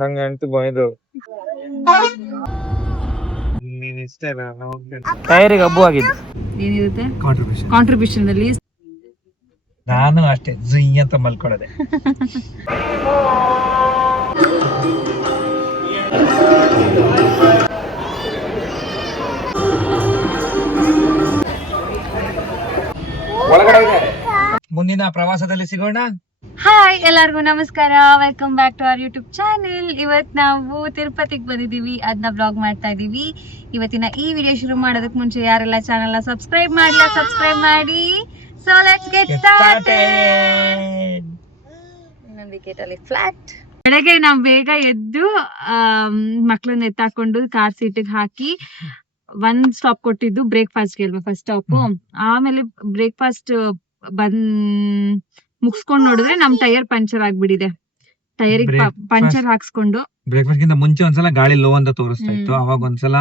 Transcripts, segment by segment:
ನಂಗೆ ಅಂಟು ಬಾಯ್ದು ನೀನ್ ಇಷ್ಟ ಇಲ್ಲ ನಾನು ಹೋಗ್ತೇನೆ. ಟೈರಿಗೆ ಹಬ್ಬ ಆಗಿದ್ದು ಏನಿರುತ್ತೆ ಕಾಂಟ್ರಿಬ್ಯೂಷನ್ ಕಾಂಟ್ರಿಬ್ಯೂಷನ್ ಅಲ್ಲಿ ನಾನು ಅಷ್ಟೇ ಝುಯ್ ಅಂತ ಮಲ್ಕೊಳ್ಳೋದೆ. ಮುಂದಿನ ಪ್ರವಾಸದಲ್ಲಿ ಸಿಗೋಣ. ಹಾಯ್ ಎಲ್ಲರಿಗೂ ನಮಸ್ಕಾರ, welcome back to our YouTube channel. ಇವತ್ತು ನಾವು ತಿರುಪತಿಗೆ ಬಂದಿದ್ದೀವಿ, ಅದನ್ನ ಬ್ಲಾಗ್ ಮಾಡ್ತಾ ಇದೀವಿ. ಇವತ್ತಿನ ಈ ವಿಡಿಯೋ ಶುರು ಮಾಡೋದಕ್ಕೆ ಮುಂಚೆ ಯಾರೆಲ್ಲ ಚಾನೆಲ್ ಸಬ್ಸ್ಕ್ರೈಬ್ ಮಾಡಿಲ್ಲ ಸಬ್ಸ್ಕ್ರೈಬ್ ಮಾಡಿ. So let's get started. ಇನ್ನೊಂದು ವಿಕೆಟ್ ಅಲ್ಲಿ ಫ್ಲಾಟ್. ಬೆಳಗ್ಗೆ ನಾವು ಬೇಗ ಎದ್ದು ಮಕ್ಳನ್ನ ಎತ್ತಾಕೊಂಡು ಕಾರ್ ಸೀಟಿಗೆ ಹಾಕಿ ಒಂದ್ ಸ್ಟಾಪ್ ಕೊಟ್ಟಿದ್ದು ಬ್ರೇಕ್ಫಾಸ್ಟ್ ಗೆ ಅಲ್ವಾ ಫಸ್ಟ್ ಸ್ಟಾಪ್. ಆಮೇಲೆ ಬ್ರೇಕ್ಫಾಸ್ಟ್ ಮುಗಿಸ್ಕೊಂಡ್ ನೋಡಿದ್ರೆ ನಮ್ ಟೈರ್ ಪಂಚರ್ ಆಗ್ಬಿಟ್ಟಿದೆ. ಟೈರಿಗೆ ಪಂಚರ್ ಹಾಕ್ಸ್ಕೊಂಡು ಬ್ರೇಕ್ಫಾಸ್ಟ್ ಗಿಂತ ಮುಂಚೆ ಒಂದ್ಸಲ ಗಾಳಿ ಲೋ ಅಂತ ತೋರಿಸ್ತಾ ಇತ್ತು. ಅವಾಗ ಒಂದ್ಸಲ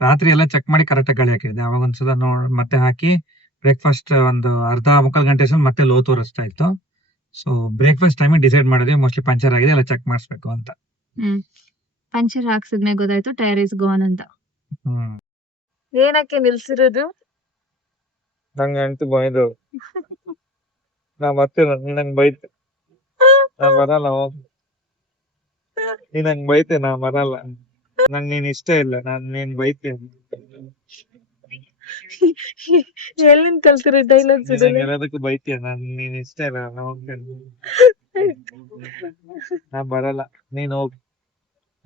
ರಾತ್ರಿ ಎಲ್ಲ ಚೆಕ್ ಮಾಡಿ ಕರೆಕ್ಟ್ ಗಾಳಿ ಹಾಕಿದ್ದೆ. ಅವಾಗ ಒಂದ್ಸಲ ಮತ್ತೆ ಹಾಕಿ ಬ್ರೇಕ್ಫಾಸ್ಟ್ ಒಂದು ಅರ್ಧ ಮುಕ್ಕಾಲ್ ಗಂಟೆ ಮತ್ತೆ ಲೋ ತೋರಿಸ್ತಾ ಇತ್ತು. ಸೊ ಬ್ರೇಕ್ಫಾಸ್ಟ್ ಟೈಮ್ ಡಿಸೈಡ್ ಮಾಡಿದ್ವಿ ಮೋಸ್ಟ್ಲಿ ಪಂಚರ್ ಆಗಿದೆ, ಎಲ್ಲ ಚೆಕ್ ಮಾಡಿಸ್ಬೇಕು ಅಂತ. ಪಂಚರ್ ಹಾಕ್ಸಿದ್ಮೇಲೆ ಗೊತ್ತಾಯ್ತು ಟೈರ್ ಇಸ್ ಗೋನ್ ಅಂತ. ಏನಕ್ಕೆ ನಿಲ್ಸಿರೋದು? ನಂಗೆ ಅಂಟು ಬಾಯ್ದು ನಾ ಬರ್ತಿಲ್ಲ, ನೀನ್ ನಂಗೆ ಬೈತೆ, ನಾ ಬರಲ್ಲ. ಹೋಗ್, ನೀನ್ ನಂಗೆ ಬೈತೆ, ನಾ ಬರಲ್ಲ. ನಂಗೆ ನೀನ್ ಇಷ್ಟ ಇಲ್ಲ, ನಾನ್ ನೀನ್ ಬೈತೆ. ಎಲ್ಲಿಂದ ಕಲ್ತಿರೋ ಡೈಲಾಗ್ಸ್? ಎಲ್ಲದಕ್ಕೂ ಬೈತೀಯ, ನೀನ್ ಇಷ್ಟ ಇಲ್ಲ, ನಾ ಹೋಗ್ತೇನೆ. ನಾ ಬರಲ್ಲ, ನೀನ್ ಹೋಗ್.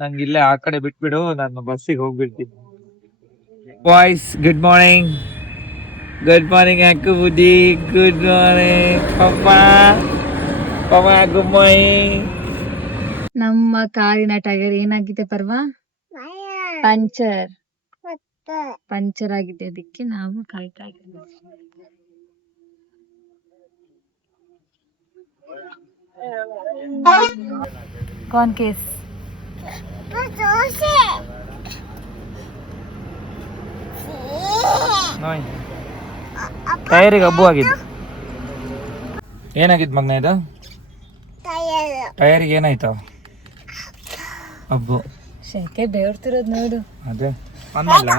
ನಂಗೆ ಇಲ್ಲೇ ಆ ಕಡೆ ಬಿಟ್ಬಿಡು, ನಾನು ಬಸ್ಸಿಗೆ ಹೋಗ್ಬಿಡ್ತೀನಿ. Boys, good morning. Good morning ಅಕ್ಕು ಬುದ್ಧಿ. ಗುಡ್ ಮಾರ್ನಿಂಗ್ ಪಪ್ಪ. ಪಪ್ಪ ಗುಡ್ ಮಾರ್ನಿಂಗ್. ನಮ್ಮ ಕಾರಿನ ಟೈರ್ ಏನಾಗಿದೆ ಪರ್ವಾ? ಪಂಚರ್ ಆಗಿದೆ, ಅದಕ್ಕೆ ನಾವು ಕಾಯ್ತಾ ಇದ್ದೀವಿ. कौन केस? ಟೈರಿಗೆ ಹಬ್ಬ ಆಗಿದ್ದು ಏನಾಗಿದ್ ಮಗ್ನ? ಇದು ಟೈರಿಗೆ ಏನಾಯ್ತು? ಹಬ್ಬು ಶೆಕೆ ಬೇರ್ತಿರೋದ್ ನೋಡು. ಅದೇ ಅಂದಲ್ಲ.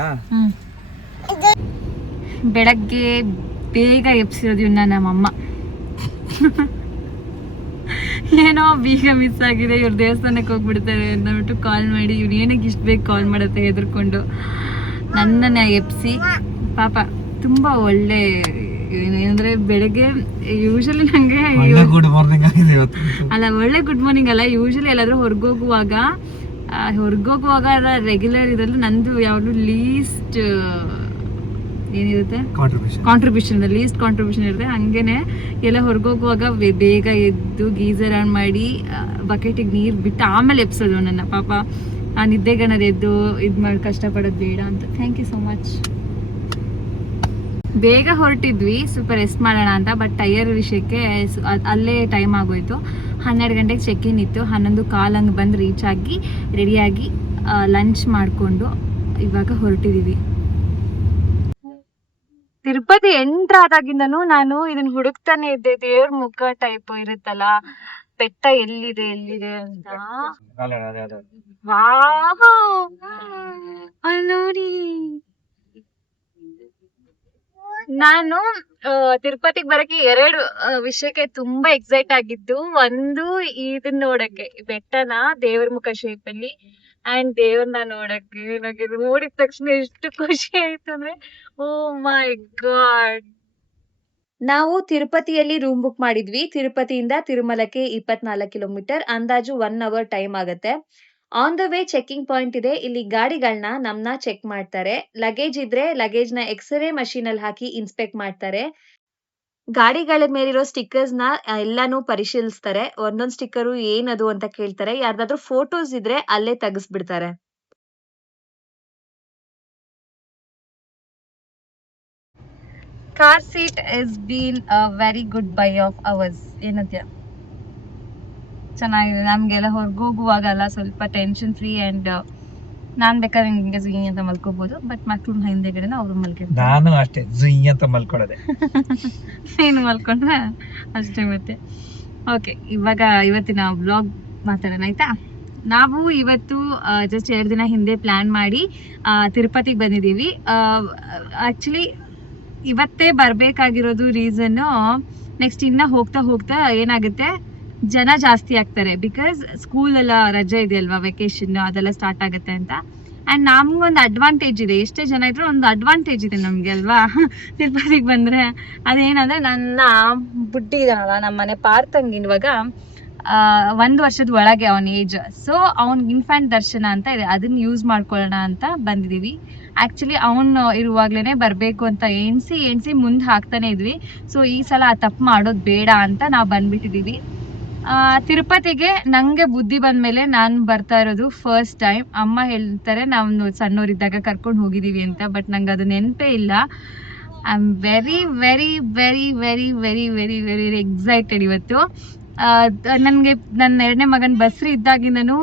ಬೆಳಗ್ಗೆ ಬೇಗ ಎಬ್ಸಿರೋದು ಇವನ್ನ ನಮ್ಮಮ್ಮ. ಏನೋ ಬೀಗ ಮಿಸ್ ಆಗಿದೆ, ಇವ್ರು ದೇವಸ್ಥಾನಕ್ಕೆ ಹೋಗ್ಬಿಡ್ತಾರೆ ಅಂದ್ಬಿಟ್ಟು ಕಾಲ್ ಮಾಡಿ, ಇವ್ರು ಏನಕ್ಕೆ ಇಷ್ಟು ಬೇಗ ಕಾಲ್ ಮಾಡತ್ತೆ ಹೆದರ್ಕೊಂಡು ನನ್ನನ್ನ ಎಬ್ಸಿ. ಪಾಪ ತುಂಬಾ ಒಳ್ಳೆ, ಏನಂದ್ರೆ ಬೆಳಗ್ಗೆ ಯೂಶಲಿ ನಂಗೆ ಗುಡ್ ಮಾರ್ನಿಂಗ್ ಆಗಿದೆ ಅಲ್ಲ, ಒಳ್ಳೆ ಗುಡ್ ಮಾರ್ನಿಂಗ್ ಅಲ್ಲ. ಯೂಶಲಿ ಎಲ್ಲಾದ್ರೂ ಹೊರಗೋಗುವಾಗ ರೆಗ್ಯುಲರ್ ಇದ್ರಲ್ಲಿ ನಂದು ಯಾವಾಗಲೂ ಲೀಸ್ಟ್ ಏನಿರುತ್ತೆ ಕಾಂಟ್ರಿಬ್ಯೂಷನ್, ಲೀಸ್ಟ್ ಕಾಂಟ್ರಿಬ್ಯೂಷನ್ ಇರುತ್ತೆ. ಹಂಗೇನೆ ಎಲ್ಲ ಹೊರಗೋಗುವಾಗ ಬೇಗ ಎದ್ದು ಗೀಸರ್ ಆನ್ ಮಾಡಿ ಬಕೆಟಿಗೆ ನೀರು ಬಿಟ್ಟು ಆಮೇಲೆ ಎಬ್ಸೋದು ನನ್ನ. ಪಾಪ ಆ ನಿದ್ದೆಗಣ್ಣದ ಎದ್ದು ಇದು ಮಾಡಿ ಕಷ್ಟಪಡೋದು ಬೇಡ ಅಂತ. Thank you so much. ಬೇಗ ಹೊರಟಿದ್ವಿ ಸ್ವಲ್ಪ ರೆಸ್ಟ್ ಮಾಡೋಣ ಅಂತ, ಬಟ್ ಟೈರ್ ವಿಷಯಕ್ಕೆ ಅಲ್ಲೇ ಟೈಮ್ ಆಗೋಯ್ತು. 12 ಗಂಟೆಗೆ ಚೆಕ್ ಇನ್ ಇತ್ತು. 11:15 ಹಂಗೆ ಬಂದು ರೀಚ್ ಆಗಿ ರೆಡಿಯಾಗಿ ಲಂಚ್ ಮಾಡಿಕೊಂಡು ಇವಾಗ ಹೊರಟಿದ್ದೀವಿ. ತಿರುಪತಿ ಎಂಟ್ರ್ ಆದಾಗಿಂದನೂ ನಾನು ಇದನ್ನ ಹುಡುಕ್ತಾನೆ ಇದ್ದೆ, ದೇವ್ರ ಮುಖ ಟೈಪ್ ಇರುತ್ತಲ್ಲ, ಬೆಟ್ಟ ಎಲ್ಲಿದೆ ಅಂತ. ಅಲ್ಲಿ ನೋಡಿ, ನಾನು ತಿರುಪತಿಗೆ ಬರಕ್ಕೆ 2 ವಿಷಯಕ್ಕೆ ತುಂಬಾ ಎಕ್ಸೈಟ್ ಆಗಿದ್ದು. ಒಂದು ಇದನ್ನ ನೋಡಕ್ಕೆ, ಬೆಟ್ಟನ ದೇವ್ರ ಮುಖ ಶೇಪ್ ಅಲ್ಲಿ, ಅಂಡ್ ದೇವ್ರನ್ನ ನೋಡಕ್ಕೆ. ನನಗೆ ನೋಡಿದ ತಕ್ಷಣ ಎಷ್ಟು ಖುಷಿ ಆಯ್ತು ಅಂದ್ರೆ, ಓ ಮೈ ಗಾಡ್. ನಾವು ತಿರುಪತಿಯಲ್ಲಿ ರೂಮ್ ಬುಕ್ ಮಾಡಿದ್ವಿ. ತಿರುಪತಿಯಿಂದ ತಿರುಮಲಕ್ಕೆ 24 ಕಿಲೋಮೀಟರ್, ಅಂದಾಜು 1 ಅವರ್ ಟೈಮ್ ಆಗತ್ತೆ. On the way checking point ಇದೆ. ಇಲ್ಲಿ ಗಾಡಿಗಳನ್ನ ನಮ್ನ ಚೆಕ್ ಮಾಡ್ತಾರೆ. ಲಗೇಜ್ ಇದ್ರೆ ಲಗೇಜ್ ನ ಎಕ್ಸ್ರೇ ಮಷೀನ್ ಅಲ್ಲಿ ಹಾಕಿ ಇನ್ಸ್ಪೆಕ್ಟ್ ಮಾಡ್ತಾರೆ. ಗಾಡಿಗಳ ಮೇಲಿರೋ ಸ್ಟಿಕ್ಕರ್ಸ್ ನ ಎಲ್ಲಾನು ಪರಿಶೀಲಿಸ್ತಾರೆ. ಒಂದೊಂದ್ ಸ್ಟಿಕ್ಕರು ಏನದು ಅಂತ ಕೇಳ್ತಾರೆ. ಯಾರ್ದಾದ್ರೂ ಫೋಟೋಸ್ ಇದ್ರೆ ಅಲ್ಲೇ ತೆಗಿಸ್ಬಿಡ್ತಾರೆ. Car seat is been a very good buy of ours. ಏನಂತೀಯ? ಚೆನ್ನಾಗಿದೆ. ನಮ್ಗೆಲ್ಲ ಹೊರಗೋಗುವಾಗಲ್ಲ ಸ್ವಲ್ಪ ಟೆನ್ಷನ್ ಫ್ರೀ, ಅಂಡ್ ನಾನ್ ಬೇಕಾದ್ರೆ ಹಿಂಗೆ ಝುಯ್ ಅಂತ ಮಲ್ಕೋಬಹುದು, ಬಟ್ ಮಕ್ಳು ಹಿಂದೆಗಡೆ ಅವ್ರು ಮಲ್ಕೊಳ್ತಾರೆ. ನಾನು ಅಷ್ಟೇ ಝುಯ್ ಅಂತ ಮಲ್ಕೊಳ್ಳೋದೆ. ನೀನು ಮಲ್ಕೊಂಡ್ರೆ ಅಷ್ಟೇ. ಮತ್ತೆ ಓಕೆ, ಇವಾಗ ಇವತ್ತಿನ ವ್ಲಾಗ್ ಮಾತಾಡೋಣ ಆಯ್ತಾ? ನಾವು ಇವತ್ತು ಜಸ್ಟ್ 2 ದಿನ ಹಿಂದೆ ಪ್ಲಾನ್ ಮಾಡಿ ತಿರುಪತಿಗೆ ಬಂದಿದ್ದೀವಿ. ಆಕ್ಚುಲಿ ಇವತ್ತೇ ಬರ್ಬೇಕಾಗಿರೋದು ರೀಸನ್, ನೆಕ್ಸ್ಟ್ ಇನ್ನ ಹೋಗ್ತಾ ಹೋಗ್ತಾ ಏನಾಗುತ್ತೆ, ಜನ ಜಾಸ್ತಿ ಆಗ್ತಾರೆ. ಬಿಕಾಸ್ ಸ್ಕೂಲ್ ಎಲ್ಲ ರಜೆ ಇದೆ ಅಲ್ವಾ, ವೆಕೇಶನ್ ಅದೆಲ್ಲ ಸ್ಟಾರ್ಟ್ ಆಗುತ್ತೆ ಅಂತ. ಅಂಡ್ ನಮ್ಗೊಂದು ಅಡ್ವಾಂಟೇಜ್ ಇದೆ, ಎಷ್ಟೇ ಜನ ಇದ್ರು ಒಂದು ಅಡ್ವಾಂಟೇಜ್ ಇದೆ ನಮ್ಗೆ ಅಲ್ವಾ ತಿರುಪತಿಗೆ ಬಂದ್ರೆ. ಅದೇನಂದ್ರೆ ನನ್ನ ಬುಡ್ಡಿ ಇದಾನಲ್ಲ, ನಮ್ಮ ಮನೆ ಪಾರ್ಥಂಗ್ ಇವಾಗ 1 ವರ್ಷದ ಒಳಗೆ ಅವನ ಏಜ್. ಸೊ ಅವ್ನಿಗೆ ಇನ್ಫ್ಯಾಂಟ್ ದರ್ಶನ ಅಂತ ಇದೆ, ಅದನ್ನ ಯೂಸ್ ಮಾಡ್ಕೊಳ್ಳೋಣ ಅಂತ ಬಂದಿದೀವಿ. ಆಕ್ಚುಲಿ ಅವನು ಇರುವಾಗ್ಲೇನೆ ಬರ್ಬೇಕು ಅಂತ ಎಣ್ಸಿ ಮುಂದೆ ಹಾಕ್ತಾನೆ ಇದ್ವಿ. ಸೊ ಈ ಸಲ ಆ ತಪ್ಪು ಮಾಡೋದು ಬೇಡ ಅಂತ ನಾವು ಬಂದ್ಬಿಟ್ಟಿದೀವಿ. ತಿರುಪತಿಗೆ ನಂಗೆ ಬುದ್ಧಿ ಬಂದ್ಮೇಲೆ ನಾನು ಬರ್ತಾ ಇರೋದು ಫಸ್ಟ್ ಟೈಮ್. ಅಮ್ಮ ಹೇಳ್ತಾರೆ ನಾವು ಸಣ್ಣವರಿದ್ದಾಗ ಕರ್ಕೊಂಡು ಹೋಗಿದೀವಿ ಅಂತ, ಬಟ್ ನಂಗೆ ಅದು ನೆನಪೇ ಇಲ್ಲ. I am very very very very very very very very excited ಇವತ್ತು. ನನಗೆ ನನ್ನ 2ನೇ ಮಗನ ಬಸ್ರಿ ಇದ್ದಾಗಿಂದನೂ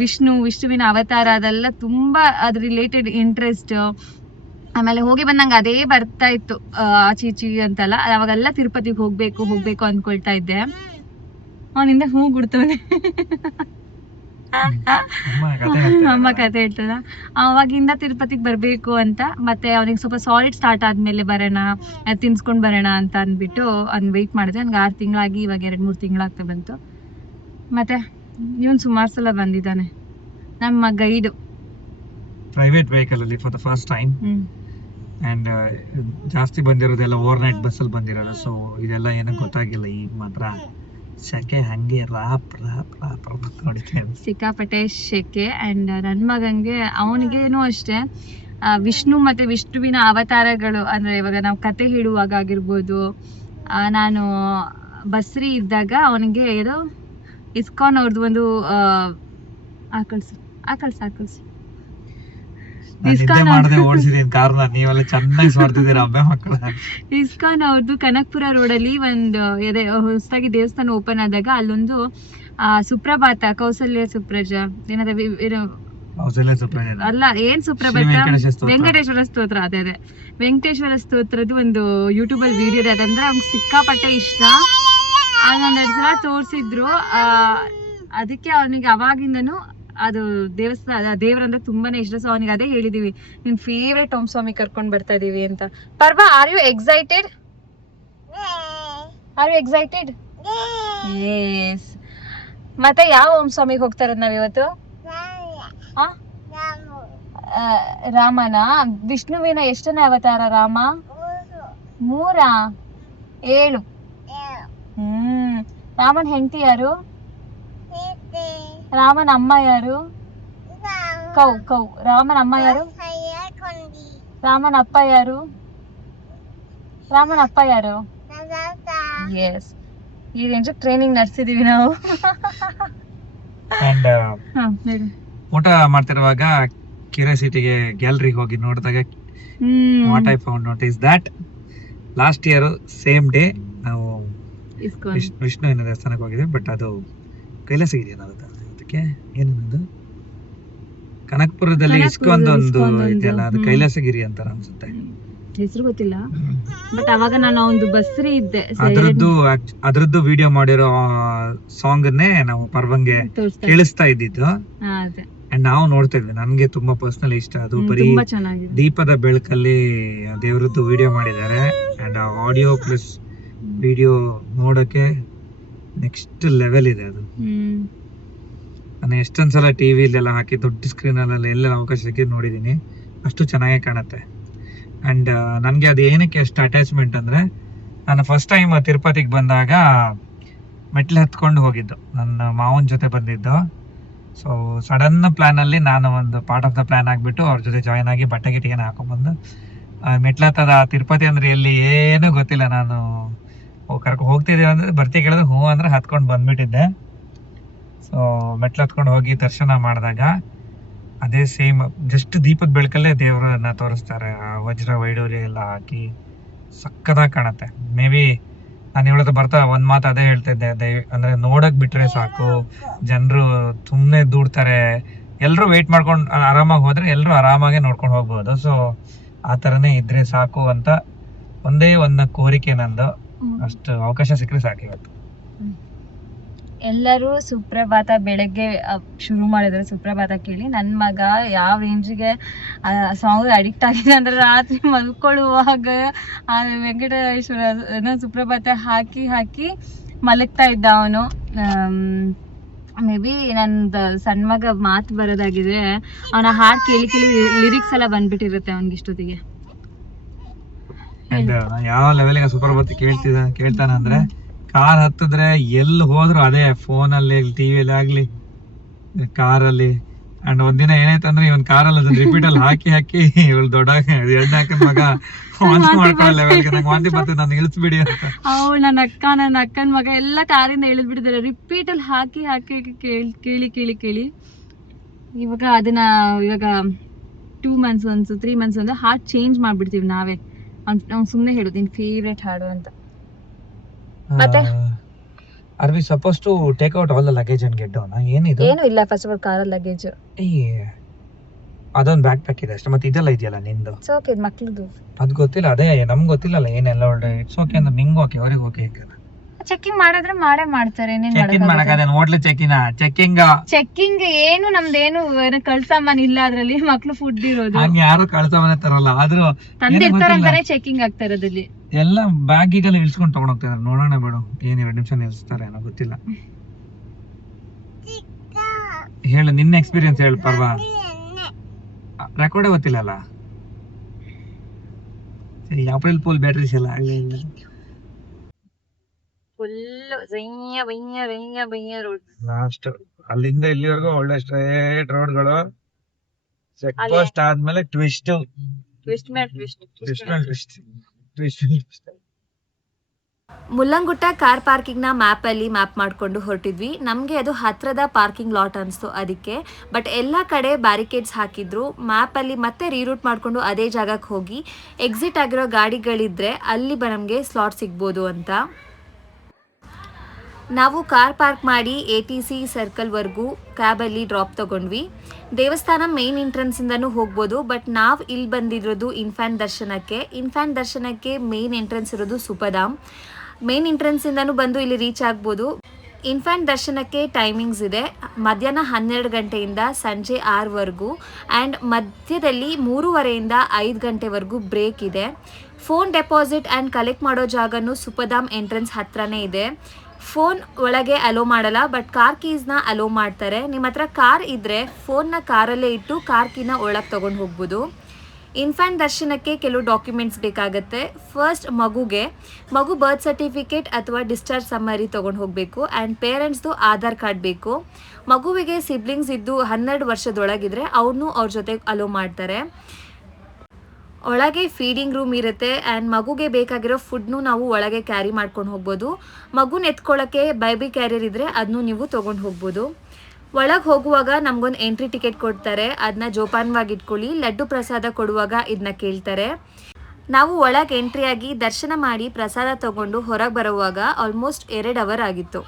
ವಿಷ್ಣುವಿನ ಅವತಾರ ಅದೆಲ್ಲ ತುಂಬಾ ಅದ್ರ ರಿಲೇಟೆಡ್ ಇಂಟ್ರೆಸ್ಟ್. ಆಮೇಲೆ ಹೋಗಿ ಬಂದಂಗೆ ಅದೇ ಬರ್ತಾ ಇತ್ತು, ಆಚೀಚಿ ಅಂತಲ್ಲ. ಅವಾಗೆಲ್ಲ ತಿರುಪತಿಗೆ ಹೋಗ್ಬೇಕು ಅನ್ಕೊಳ್ತಾ ಇದ್ದೆ. ಅವನಿಂದ ಹೂ ಗುಡ್ತವನೆ ಅಮ್ಮ ಕತೆ ಹೇಳ್ತದ. ಅವಾಗಿಂದ ತಿರುಪತಿಗೆ ಬರ್ಬೇಕು ಅಂತ, ಮತ್ತೆ ಅವನಿಗೆ ಸ್ವಲ್ಪ ಸಾಲಿಡ್ ಸ್ಟಾರ್ಟ್ ಆದ್ಮೇಲೆ ಬರೋಣ, ತಿನ್ಸ್ಕೊಂಡ್ ಬರೋಣ ಅಂತ ಅಂದ್ಬಿಟ್ಟು ವೆಯ್ಟ್ ಮಾಡಿದೆ. ನನ್ಗೆ 6 ತಿಂಗಳಾಗಿ ಇವಾಗ 2-3 ತಿಂಗಳಾಗ್ತಾ ಬಂತು. ಮತ್ತೆ ಇವನ್ ಸುಮಾರು ಸಲ ಬಂದಿದ್ದಾನೆ, ನಮ್ಮ ಗೈಡ್ ಪ್ರೈವೇಟ್ ವೆಹಿಕಲ್ ಅಲ್ಲಿ for the first time. And ಜಾಸ್ತಿ ಬಂದಿರೋದೆಲ್ಲ ಓವರ್ ನೈಟ್ ಬಸ್ಸಲ್ಲಿ ಬಂದಿರೋದು. ಸೊ ಇದೆಲ್ಲ ಏನಕ್ಕೆ ಗೊತ್ತಾಗಿಲ್ಲ. ಈಗ ಮಾತ್ರ ಸೆಕೆ ಹಂಗೆ ರಾಪ್ ನೋಡಿದ್ದೇನೆ, ಸಿಕ್ಕಾಪಟ್ಟೆ ಸೆಕೆ. ಅಂಡ್ ನನ್ನ ಮಗಂಗೆ ಅವನಿಗೇನು ಅಷ್ಟೇ, ವಿಷ್ಣುವಿನ ಅವತಾರಗಳು ಅಂದ್ರೆ ಇವಾಗ ನಾವು ಕತೆ ಹೇಳುವಾಗ ಆಗಿರ್ಬೋದು, ನಾನು ಬಸ್ರಿ ಇದ್ದಾಗ ಅವನಿಗೆ ಏನೋ ಇಸ್ಕಾನ್ ಅವ್ರದ್ದು ಒಂದು ಆಕಳ್ಸಿ ಇಸ್ಕಾನ್ ಅವ್ರದ್ದು ಕನಕಪುರ ರೋಡಲ್ಲಿ ಒಂದು ಹೊಸದಾಗಿ ದೇವಸ್ಥಾನ ಓಪನ್ ಆದಾಗ ಅಲ್ಲೊಂದು ಸುಪ್ರಭಾತ ಕೌಸಲ್ಯ ಸುಪ್ರಜ ಅಲ್ಲ ಏನ್ ಸುಪ್ರಭಾತ ವೆಂಕಟೇಶ್ವರ ಸ್ತೋತ್ರ, ಅದೇ ವೆಂಕಟೇಶ್ವರ ಸ್ತೋತ್ರದ್ದು ಒಂದು ಯೂಟ್ಯೂಬ್ ಅಲ್ಲಿ ವಿಡಿಯೋ ಇದೆ. ಅದಂದ್ರೆ ಅವ್ನಿಗೆ ಸಿಕ್ಕಾಪಟ್ಟೆ ಇಷ್ಟ. ಒಂದ್ 2 ಸಲ ತೋರ್ಸಿದ್ರು. ಅದಕ್ಕೆ ಅವನಿಗೆ ಅವಾಗಿಂದನು ಅದು ದೇವರಂದ್ರೆ ತುಂಬಾನೇ ಇಷ್ಟ. ಸೊ ಅವನಿಗೆ ಅದೇ ಹೇಳಿದೀವಿ, ನಿನ್ ಫೇವ್ರೆಟ್ ಓಂ ಸ್ವಾಮಿ ಕರ್ಕೊಂಡ್ ಬರ್ತಾ ಇದೀವಿ ಅಂತ. ಪರ್ವಾ, ಆರ್ ಯು ಎಕ್ಸೈಟೆಡ್? ಎಸ್. ಮತ್ತೆ ಯಾವ ಓಂ ಸ್ವಾಮಿಗೆ ಹೋಗ್ತಾರ ನಾವ್ ಇವತ್ತು? ರಾಮನ. ವಿಷ್ಣುವಿನ ಎಷ್ಟನೇ ಅವತಾರ ರಾಮ? 3 7. ರಾಮನ್ ಹೆಂಡತಿ ಯಾರು? ರಾಮನ ಅಮ್ಮ ಯಾರು? ಕೌ. ರಾಮನ ಅಮ್ಮ ಯಾರು? ರಾಮನ ಅಪ್ಪ ಯಾರು? ಎಸ್. ಈ ರೇಂಜ್ ಟ್ರೈನಿಂಗ್ ನಡೆಸಿದೀವಿ ನಾವು. ಊಟ ಮಾಡ್ತಿರುವಾಗ ಕ್ಯೂರಿಯಾಸಿಟಿಗೆ ಗ್ಯಾಲರಿಗೆ ಹೋಗಿ ನೋಡಿದಾಗ what I found out is that last year same day ನಾವು ವಿಷ್ಣುವಿನ ದೇವಸ್ಥಾನಕ್ಕೆ ಹೋಗಿದ್ವಿ. ಬಟ್ ಅದು ಕೈಲಾಸಗಿರಿ ಅನ್ನೋದು, ಅದಕ್ಕೆ ಏನನ್ನೋದು ಕನಕಪುರದಲ್ಲಿ ಇಸ್ಕಾನ್ ಒಂದು ಇದೆಯಲ್ಲ, ಅದು ಕೈಲಾಸಗಿರಿ ಅಂತ ಅನ್ಸುತ್ತೆ, ಹೆಸರು ಗೊತ್ತಿಲ್ಲ. ಬಟ್ ಅವಾಗ ನಾನು ಒಂದು ಬಸ್ರಿ ಇದ್ದೆ, ಅದ್ರದ್ದು ವಿಡಿಯೋ ಮಾಡಿರೋ ಸಾಂಗ್ ಅನ್ನೇ ನಾವು ಪರ್ವಂಗೆ ಕೇಳಿಸ್ತಾ ಇದ್ದಿದ್ದು. ಅಂಡ್ ನಾವು ನೋಡ್ತಾ ಇದ್ವಿ. ನನ್ಗೆ ತುಂಬಾ ಪರ್ಸನಲ್ ಇಷ್ಟ ಅದು. ಬರೀ ದೀಪದ ಬೆಳಕಲ್ಲಿ ದೇವರದ್ದು ವಿಡಿಯೋ ಮಾಡಿದ್ದಾರೆ. ಅಂಡ್ ಆಡಿಯೋ ಪ್ಲಸ್ ವಿಡಿಯೋ ನೋಡಕ್ಕೆ ನೆಕ್ಸ್ಟ್ ಲೆವೆಲ್ ಇದೆ ಅದು. ನಾನು ಎಷ್ಟೊಂದ್ಸಲ ಟಿವಿಲೆಲ್ಲ ಹಾಕಿ ದೊಡ್ಡ ಸ್ಕ್ರೀನ್ ಅಲ್ಲೆಲ್ಲ ಎಲ್ಲ ಅವಕಾಶ ಸಿಕ್ಕಿದ್ದು ನೋಡಿದೀನಿ. ಅಷ್ಟು ಚೆನ್ನಾಗಿ ಕಾಣುತ್ತೆ. ಅಂಡ್ ನನ್ಗೆ ಅದು ಏನಕ್ಕೆ ಅಷ್ಟು ಅಟ್ಯಾಚ್ಮೆಂಟ್ ಅಂದ್ರೆ, ನಾನು ಫಸ್ಟ್ ಟೈಮ್ ತಿರುಪತಿಗೆ ಬಂದಾಗ ಮೆಟ್ಲು ಹತ್ಕೊಂಡು ಹೋಗಿದ್ದು, ನನ್ನ ಮಾವನ ಜೊತೆ ಬಂದಿದ್ದು. ಸೊ ಸಡನ್ ಪ್ಲಾನ್ ಅಲ್ಲಿ ನಾನು ಒಂದು ಪಾರ್ಟ್ ಆಫ್ ದ ಪ್ಲಾನ್ ಆಗ್ಬಿಟ್ಟು ಅವ್ರ ಜೊತೆ ಜಾಯ್ನ್ ಆಗಿ ಬಟ್ಟೆ ಗಿಟ್ಟಿಗೆ ಹಾಕೊಂಡ್ಬಂದು ಮೆಟ್ಲತ್ತದ ತಿರುಪತಿ ಅಂದ್ರೆ ಎಲ್ಲಿ ಏನೂ ಗೊತ್ತಿಲ್ಲ. ನಾನು ಹೋಗ್ತಿದ್ದೇವೆ ಅಂದ್ರೆ ಬರ್ತಿ ಕೇಳಿದ್ರೆ ಹ್ಞೂ ಅಂದ್ರೆ ಹತ್ಕೊಂಡು ಬಂದ್ಬಿಟ್ಟಿದ್ದೆ. ಸೊ ಮೆಟ್ಲು ಹತ್ಕೊಂಡು ಹೋಗಿ ದರ್ಶನ ಮಾಡಿದಾಗ ಅದೇ ಸೇಮ್ ಜಸ್ಟ್ ದೀಪದ ಬೆಳಕಲ್ಲೇ ದೇವರನ್ನ ತೋರಿಸ್ತಾರೆ. ವಜ್ರ ವೈಡೂರ್ಯ ಎಲ್ಲ ಹಾಕಿ ಸಕ್ಕದಾಗಿ ಕಾಣುತ್ತೆ. ಮೇ ಬಿ ನಾನು ಹೇಳೋದು ಬರ್ತಾ ಒಂದ್ ಮಾತು ಅದೇ ಹೇಳ್ತಾ ಇದ್ದೆ, ಅಂದ್ರೆ ನೋಡಕ್ ಬಿಟ್ರೆ ಸಾಕು, ಜನರು ಸುಮ್ಮನೆ ದೂಡ್ತಾರೆ. ಎಲ್ರು ವೇಟ್ ಮಾಡ್ಕೊಂಡು ಆರಾಮಾಗಿ ಹೋದ್ರೆ ಎಲ್ರು ಆರಾಮಾಗಿ ನೋಡ್ಕೊಂಡು ಹೋಗ್ಬೋದು. ಸೊ ಆ ತರನೇ ಇದ್ರೆ ಸಾಕು ಅಂತ ಒಂದೇ ಒಂದು ಕೋರಿಕೆ ನಂದು. ಅಷ್ಟು ಅವಕಾಶ ಸಿಕ್ಕರೆ ಸಾಕು ಇವತ್ತು. ಎಲ್ಲರೂ ಸುಪ್ರಭಾತ ಬೆಳಗ್ಗೆ ಶುರು ಮಾಡಿದ್ರು ಸುಪ್ರಭಾತ ಕೇಳಿ. ನನ್ನ ಮಗ ಯಾವ ರೇಂಜಿಗೆ ಸಾಂಗ್ ಅಡಿಕ್ಟ್ ಆಗಿದೆ ಅಂದ್ರೆ ರಾತ್ರಿ ಮಲ್ಕೊಳ್ಳುವಾಗ ಆ ವೆಂಕಟೇಶ್ವರ ಸುಪ್ರಭಾತ ಹಾಕಿ ಹಾಕಿ ಮಲಗ್ತಾ ಇದ್ದ ಅವನು. ಮೇ ಬಿ ನಂದು ಸಣ್ಣ ಮಗ ಮಾತು ಬರೋದಾಗಿದೆ, ಅವನ ಹಾಡು ಕೇಳಿ ಕೇಳಿ ಲಿರಿಕ್ಸ್ ಎಲ್ಲ ಬಂದ್ಬಿಟ್ಟಿರುತ್ತೆ ಅವನಿಗೆ ಇಷ್ಟೊತ್ತಿಗೆ. ಯಾವ ಲೆವೆಲ್ಗೆ ಸುಪ್ರಭಾತ ಕೇಳ್ತಾನ ಅಂದ್ರೆ ಕಾರ್ ಹತ್ತಿದ್ರೆ ಎಲ್ಲಿ ಹೋದ್ರು ಅದೇ, ಫೋನ್ ಅಲ್ಲಿ ಟಿವಿಯಲ್ಲಿ ಆಗ್ಲಿ ಕಾರಲ್ಲಿ. ಅಂಡ್ ಒಂದಿನ ಏನಾಯ್ತಂದ್ರೆ ಇವನ್ ಕಾರಲ್ಲಿ ಅದನ್ನ ರಿಪೀಟ್ ಅಲ್ಲಿ ಹಾಕಿ ಹಾಕಿ ಇವಳು ದೊಡ್ಡ ಎಣ್ಣೆ ಹಾಕಿದ ಮಗ ವಾಂತಿ ಮಾಡ್ಕೊಳ್ಳೋ ಲೆವೆಲ್ಗೆ ನಂಗೆ ವಾಂತಿ ಬರ್ತದೆ, ನಾನು ಇಳಿಸ್ಬಿಡಿ ಅಂತ. ನನ್ನ ಅಕ್ಕನ ಮಗ ಎಲ್ಲ ಕಾರಿಂದ ಇಳಿದ್ ಬಿಟ್ಟಿದ್ದಾರೆ, ರಿಪೀಟ್ ಅಲ್ಲಿ ಹಾಕಿ ಹಾಕಿ ಕೇಳಿ ಕೇಳಿ ಕೇಳಿ. ಇವಾಗ ಅದನ್ನ 2 months ಒಂದು 3 months ಒಂದು ಹಾಡು ಚೇಂಜ್ ಮಾಡ್ಬಿಡ್ತೀವಿ ನಾವೇ. ಅವ್ನು ಸುಮ್ನೆ ಹೇಳುದು ನಿನ್ ಫೇವ್ರೆಟ್ ಹಾಡು ಅಂತ. ಮತ್ತೆ are we suppose to take out all the luggage and get down? ಏನಿದು? ಏನು ಇಲ್ಲ, ಫಸ್ಟ್ ಆಫ್ ಆಲ್ ಕಾರಲ್ಲಿ ಲಗೇಜ್ ಅದೊಂದು ಬ್ಯಾಕ್ ಪ್ಯಾಕ್ ಇದೆ ಅಷ್ಟೇ. ಮತ್ತೆ ಇದೆಲ್ಲ ಇದೆಯಲ್ಲ ನಿಂದು? ಇಟ್ಸ್ ಓಕೆ, ಮಕ್ಳದು ಅದ್ ಗೊತ್ತಿಲ್ಲ. ಅದೇ ನಮ್ಗೆ ಗೊತ್ತಿಲ್ಲಲ್ಲ ಏನೆಲ್ಲ ಒಳ್ಳೆ. ಇಟ್ಸ್ ಓಕೆ ಅಂದ್ರೆ ನಿಂಗೆ ಓಕೆ, ಅವ್ರಿಗೆ ಓಕೆ. ಚೆಕಿಂಗ್ ಮಾಡಿದ್ರೆ ಮಾಡೇ ಮಾಡ್ತಾರೆ. ಚೆಕಿಂಗ್ ಮಾಡಕ್ಕೆ ಹೋಟ್ಲ್ ಚೆಕಿಂಗ್ ಏನು ನಮ್ದೇನು ಕಳ್ಸಾಮನ್ ಇಲ್ಲ ಅದ್ರಲ್ಲಿ, ಮಕ್ಳು ಫುಡ್ ಇರೋದು. ಹಂಗೆ ಯಾರು ಕಳ್ಸಾಮನೆ ತರಲ್ಲ, ಆದ್ರೂ ತಂದಿರ್ತಾರಂತಾನೆ ಚೆಕಿಂಗ್ ಆಗ್ತಾ ಇರೋದಲ್ಲಿ. ಎಲ್ಲ ಬ್ಯಾಗಿಗೆಲ್ಲ ಇಳ್ಸ್ಕೊಂಡು ತಗೊಂಡ್ ಹೋಗ್ತಿದಾರೆ. ನೋಡೋಣ ಬಿಡು, ಏನ್ 2 ನಿಮಿಷ ನಿಲ್ಸ್ತಾರೆ ಏನೋ ಗೊತ್ತಿಲ್ಲ. ಹೇಳು ನಿನ್ನ ಎಕ್ಸ್ಪೀರಿಯನ್ಸ್ ಹೇಳು ಪರ್ವಾ. ರೆಕಾರ್ಡೇ ಗೊತ್ತಿಲ್ಲಲ್ಲ. ಸರಿ, ಏಪ್ರಿಲ್ ಫೂಲ್ ಬ್ಯಾಟ್ರೀಸ್ ಎಲ್ಲ ರೋಡ್. ಲಾಸ್ಟ್ ಅಲ್ಲಿಂದ ಇಲ್ಲಿವರೆಗೂ ಒಳ್ಳೆ ಸ್ಟ್ರೇಟ್ ರೋಡ್ಗಳು. ಚೆಕ್ ಪೋಸ್ಟ್ ಆದ್ಮೇಲೆ ಟ್ವಿಸ್ಟ್. ಮುಲ್ಲಂಗುಟ್ಟ ಕಾರ್ ಪಾರ್ಕಿಂಗ್ ನ ಮ್ಯಾಪ್ ಮಾಡ್ಕೊಂಡು ಹೊರಟಿದ್ವಿ. ನಮಗೆ ಅದು ಹತ್ರದ ಪಾರ್ಕಿಂಗ್ ಲಾಟ್ ಅನಿಸ್ತು ಅದಕ್ಕೆ. ಬಟ್ ಎಲ್ಲ ಕಡೆ ಬ್ಯಾರಿಕೇಡ್ಸ್ ಹಾಕಿದ್ರು. ಮ್ಯಾಪಲ್ಲಿ ಮತ್ತೆ ರೀರೂಟ್ ಮಾಡಿಕೊಂಡು ಅದೇ ಜಾಗಕ್ಕೆ ಹೋಗಿ ಎಕ್ಸಿಟ್ ಆಗಿರೋ ಗಾಡಿಗಳಿದ್ರೆ ಅಲ್ಲಿ ನಮಗೆ ಸ್ಲಾಟ್ ಸಿಗ್ಬೋದು ಅಂತ. ನಾವು ಕಾರ್ ಪಾರ್ಕ್ ಮಾಡಿ ATC ಸರ್ಕಲ್ವರೆಗೂ ಕ್ಯಾಬಲ್ಲಿ ಡ್ರಾಪ್ ತೊಗೊಂಡ್ವಿ. ದೇವಸ್ಥಾನ ಮೇನ್ ಎಂಟ್ರೆನ್ಸಿಂದನೂ ಹೋಗ್ಬೋದು, ಬಟ್ ನಾವು ಇಲ್ಲಿ ಬಂದಿರೋದು ಇನ್ಫ್ಯಾನ್ ದರ್ಶನಕ್ಕೆ ಮೇನ್ ಎಂಟ್ರೆನ್ಸ್ ಇರೋದು ಸುಪಧಾಮ್. ಮೇನ್ ಎಂಟ್ರೆನ್ಸಿಂದನೂ ಬಂದು ಇಲ್ಲಿ ರೀಚ್ ಆಗ್ಬೋದು. ಇನ್ಫ್ಯಾನ್ ದರ್ಶನಕ್ಕೆ ಟೈಮಿಂಗ್ಸ್ ಇದೆ, ಮಧ್ಯಾಹ್ನ 12 ಗಂಟೆಯಿಂದ ಸಂಜೆ 6ವರೆಗೂ. ಆ್ಯಂಡ್ ಮಧ್ಯದಲ್ಲಿ 3:30ಯಿಂದ 5 ಗಂಟೆವರೆಗೂ ಬ್ರೇಕ್ ಇದೆ. ಫೋನ್ ಡೆಪಾಸಿಟ್ ಆ್ಯಂಡ್ ಕಲೆಕ್ಟ್ ಮಾಡೋ ಜಾಗನೂ ಸುಪಧಾಮ್ ಎಂಟ್ರೆನ್ಸ್ ಹತ್ರನೇ ಇದೆ. ಫೋನ್ ಒಳಗೆ ಅಲೋ ಮಾಡಲ್ಲ, ಬಟ್ ಕಾರ್ ಕೀಸ್ನ ಅಲೋ ಮಾಡ್ತಾರೆ. ನಿಮ್ಮ ಹತ್ರ ಕಾರ್ ಇದ್ದರೆ ಫೋನ್ನ ಕಾರಲ್ಲೇ ಇಟ್ಟು ಕಾರ್ ಕೀನ ಒಳಗೆ ತೊಗೊಂಡು ಹೋಗ್ಬೋದು. ಇನ್ಫ್ಯಾನ್ ದರ್ಶನಕ್ಕೆ ಕೆಲವು ಡಾಕ್ಯುಮೆಂಟ್ಸ್ ಬೇಕಾಗುತ್ತೆ. ಫಸ್ಟ್ ಮಗು ಬರ್ತ್ ಸರ್ಟಿಫಿಕೇಟ್ ಅಥವಾ ಡಿಸ್ಚಾರ್ಜ್ ಸಮ್ಮರಿ ತೊಗೊಂಡು ಹೋಗಬೇಕು. ಆ್ಯಂಡ್ ಪೇರೆಂಟ್ಸ್ದು ಆಧಾರ್ ಕಾರ್ಡ್ ಬೇಕು. ಮಗುವಿಗೆ ಸಿಬ್ಲಿಂಗ್ಸ್ ಇದ್ದು 12 ವರ್ಷದೊಳಗಿದ್ರೆ ಅವ್ರ ಜೊತೆ ಅಲೋ ಮಾಡ್ತಾರೆ. ಒಳಗೆ ಫೀಡಿಂಗ್ ರೂಮ್ ಇರುತ್ತೆ. ಆ್ಯಂಡ್ ಮಗುಗೆ ಬೇಕಾಗಿರೋ ಫುಡ್ನು ನಾವು ಒಳಗೆ ಕ್ಯಾರಿ ಮಾಡ್ಕೊಂಡು ಹೋಗ್ಬೋದು. ಮಗುನ ಎತ್ಕೊಳ್ಳೋಕ್ಕೆ ಬೇಬಿ ಕ್ಯಾರಿಯರ್ ಇದ್ದರೆ ಅದನ್ನು ನೀವು ತೊಗೊಂಡು ಹೋಗ್ಬೋದು. ಒಳಗೆ ಹೋಗುವಾಗ ನಮಗೊಂದು ಎಂಟ್ರಿ ಟಿಕೆಟ್ ಕೊಡ್ತಾರೆ, ಅದನ್ನ ಜೋಪಾನವಾಗಿ ಇಟ್ಕೊಳ್ಳಿ. ಲಡ್ಡು ಪ್ರಸಾದ ಕೊಡುವಾಗ ಇದನ್ನ ಕೇಳ್ತಾರೆ. ನಾವು ಒಳಗೆ ಎಂಟ್ರಿ ಆಗಿ ದರ್ಶನ ಮಾಡಿ ಪ್ರಸಾದ ತೊಗೊಂಡು ಹೊರಗೆ ಬರುವಾಗ ಆಲ್ಮೋಸ್ಟ್ 2 ಅವರ್ ಆಗಿತ್ತು.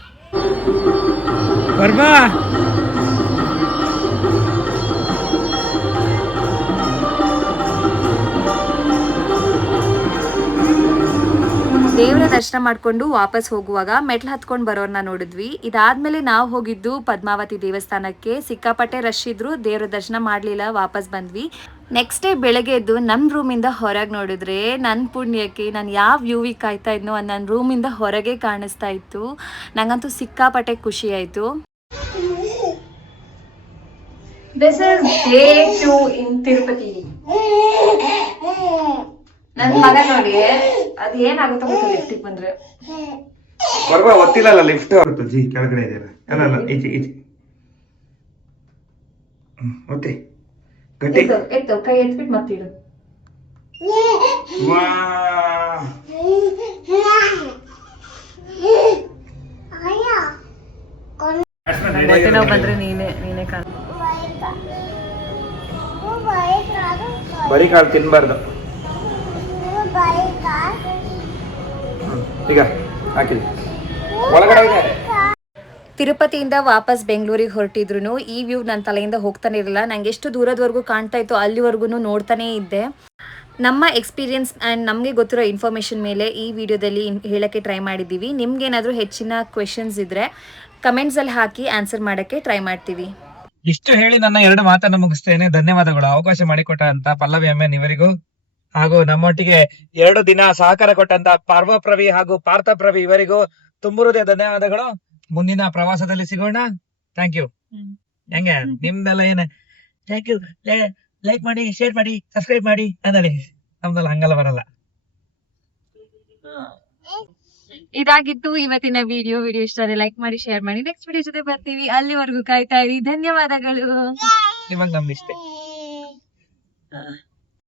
ದೇವರ ದರ್ಶನ ಮಾಡಿಕೊಂಡು ವಾಪಸ್ ಹೋಗುವಾಗ ಮೆಟ್ಲು ಹತ್ಕೊಂಡು ಬರೋರನ್ನ ನೋಡಿದ್ವಿ. ಇದಾದ್ಮೇಲೆ ನಾವು ಹೋಗಿದ್ದು ಪದ್ಮಾವತಿ ದೇವಸ್ಥಾನಕ್ಕೆ. ಸಿಕ್ಕಾಪಟ್ಟೆ ರಶ್ ಇದ್ರು, ದೇವರ ದರ್ಶನ ಮಾಡಲಿಲ್ಲ, ವಾಪಸ್ ಬಂದ್ವಿ. ನೆಕ್ಸ್ಟ್ ಡೇ ಬೆಳಗ್ಗೆ ಎದ್ದು ನನ್ನ ರೂಮಿಂದ ಹೊರಗೆ ನೋಡಿದ್ರೆ ನನ್ನ ಪುಣ್ಯಕ್ಕೆ ನಾನು ಯಾವ ವ್ಯೂವಿಗೆ ಕಾಯ್ತಾ ಇದ್ನೋ ಅದು ನನ್ನ ರೂಮಿಂದ ಹೊರಗೆ ಕಾಣಿಸ್ತಾ ಇತ್ತು. ನಂಗಂತೂ ಸಿಕ್ಕಾಪಟ್ಟೆ ಖುಷಿ ಆಯಿತು. ದಿಸ್ ಇಸ್ ಡೇ 2 ಇನ್ ತಿರುಪತಿ. ನನ್ನ ಮಗ ನೋಡಿ ಅದು ಏನಾಗುತ್ತೋ ಗೊತ್ತಿಲ್ಲ ಲಿಫ್ಟಿಗೆ ಬಂದ್ರೆ. ಗೊತ್ತಿಲ್ಲ, ಲಿಫ್ಟ್ ಜಿ ಕೆಳಗಡೆ ಇದೆ. ಅಲ್ಲ ಈಚೆ ಓಕೆ ಗಟ್ಟಿ ಎತ್ತು ಕೈ ಎತ್ಬಿಟ್ಟು ಮತ್ತಿಡು. ನಾವು ಬಂದ್ರೆ ನೀನೇ ಕಾಣ. ಬರೀ ಕಾಳು ತಿನ್ಬಾರ್ದು. ಈಗ ಹಾಕಿದೆ ಒಳಗಡೆ ಇದೆ. ತಿರುಪತಿಯಿಂದ ವಾಪಸ್ ಬೆಂಗಳೂರಿಗೆ ಹೊರಟಿದ್ರು ಈ ವ್ಯೂ ನನ್ನ ತಲೆಯಿಂದ ಹೋಗ್ತಾನೆ ಇರಲಿಲ್ಲ. ನಂಗೆ ಎಷ್ಟು ದೂರದವರೆಗೂ ಕಾಣ್ತಾ ಇತ್ತು ಅಲ್ಲಿವರೆಗೂ ನೋಡ್ತಾನೇ ಇದ್ದೆ. ನಮ್ಮ ಎಕ್ಸ್ಪೀರಿಯನ್ಸ್ ಆ್ಯಂಡ್ ನಮಗೆ ಗೊತ್ತಿರೋ ಇನ್ಫಾರ್ಮೇಷನ್ ಮೇಲೆ ಈ ವಿಡಿಯೋದಲ್ಲಿ ಹೇಳೋಕ್ಕೆ ಟ್ರೈ ಮಾಡಿದ್ದೀವಿ. ನಿಮ್ಗೇನಾದರೂ ಹೆಚ್ಚಿನ ಕ್ವೆಶನ್ಸ್ ಇದ್ದರೆ ಕಮೆಂಟ್ಸಲ್ಲಿ ಹಾಕಿ ಆನ್ಸರ್ ಮಾಡೋಕ್ಕೆ ಟ್ರೈ ಮಾಡ್ತೀವಿ. ಇಷ್ಟು ಹೇಳಿ ನನ್ನ 2 ಮಾತನ್ನು ಮುಗಿಸ್ತೇನೆ. ಧನ್ಯವಾದಗಳು ಅವಕಾಶ ಮಾಡಿಕೊಟ್ಟಂತ ಪಲ್ಲವಿ ಅಮ್ಮನ್ ಇವರಿಗೂ, ಹಾಗೂ ನಮ್ಮೊಟ್ಟಿಗೆ 2 ದಿನ ಸಹಕಾರ ಕೊಟ್ಟಂತ ಪಾರ್ವ ಪ್ರವಿ ಹಾಗೂ ಪಾರ್ಥ ಪ್ರವಿ ಇವರಿಗೂ ತುಂಬ ಹೃದಯ ಧನ್ಯವಾದಗಳು. ಮುಂದಿನ ಪ್ರವಾಸದಲ್ಲಿ ಸಿಗೋಣ. Thank you. ಹೆಂಗೆ ನಿಮ್ದೆಲ್ಲ ಏನ ಥ್ಯಾಂಕ್ ಯು, ಲೈಕ್ ಮಾಡಿ, ಶೇರ್ ಮಾಡಿ, ಸಬ್ಸ್ಕ್ರೈಬ್ ಮಾಡಿ ಅಂದಳಿ. ನಮ್ದೆಲ್ಲ ಹಂಗಲ್ಲ ಬರಲ್ಲ. ಇದಾಗಿತ್ತು ಇವತ್ತಿನ ವಿಡಿಯೋ ಇಷ್ಟ ಲೈಕ್ ಮಾಡಿ, ಶೇರ್ ಮಾಡಿ. ನೆಕ್ಸ್ಟ್ ವಿಡಿಯೋ ಜೊತೆ ಬರ್ತೀವಿ. ಅಲ್ಲಿವರೆಗೂ ಕಾಯ್ತಾ ಇರಿ. ಧನ್ಯವಾದಗಳು. ನಿಮಗ್ ನಮ್ದಿಷ್ಟೇ.